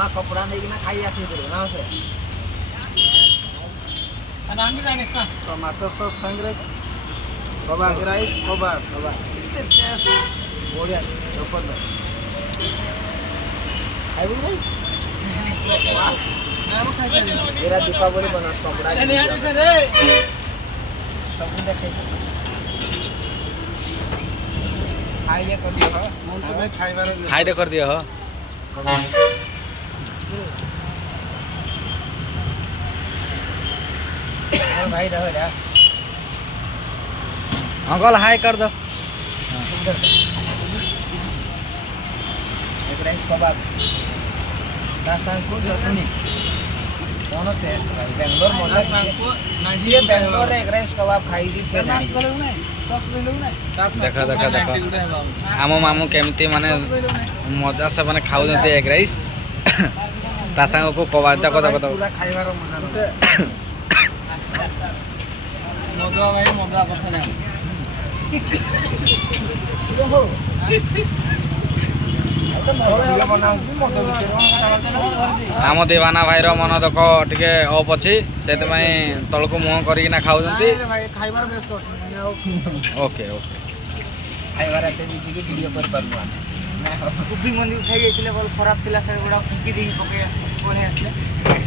नवा कपड़ा नहीं ना खाई आसी ना से टमाटो सॉस संगे कबाब राइस कबाब टेस्ट बढ़िया जबरदस्त खाइबू भाई मेरा दीपावली बना कपड़ा सब देखे खाइए कर दियो हो मन तो भाई खाइबार हाइड कर दियो हो और भाई रहो जा अंकल हाय कर दो एक राइस कबाब ता सांग को चटनी कौन टेस्ट भाई बेंगलोर मजा ये बेंगलोर रे एक राइस कबाब खाई दी से जानी देखो देखो देखो आम मामू केमती माने मजा से माने खाऊ एक राइस ता सांग को कबाब देखो देखो पूरा खाइबार मजा मजा भाई मजा कथा जान आम दीवाना भाई मन देख टे अफ अच्छी से तलक मुह करना खाऊँ खाइबार बेस्ट ओके ओके खाइबार एते बिजी के वीडियो कर पारनु कुबी मंदिर खाई जाइले बल खराब थिला से गुडा फुकी देई पके कोने आसले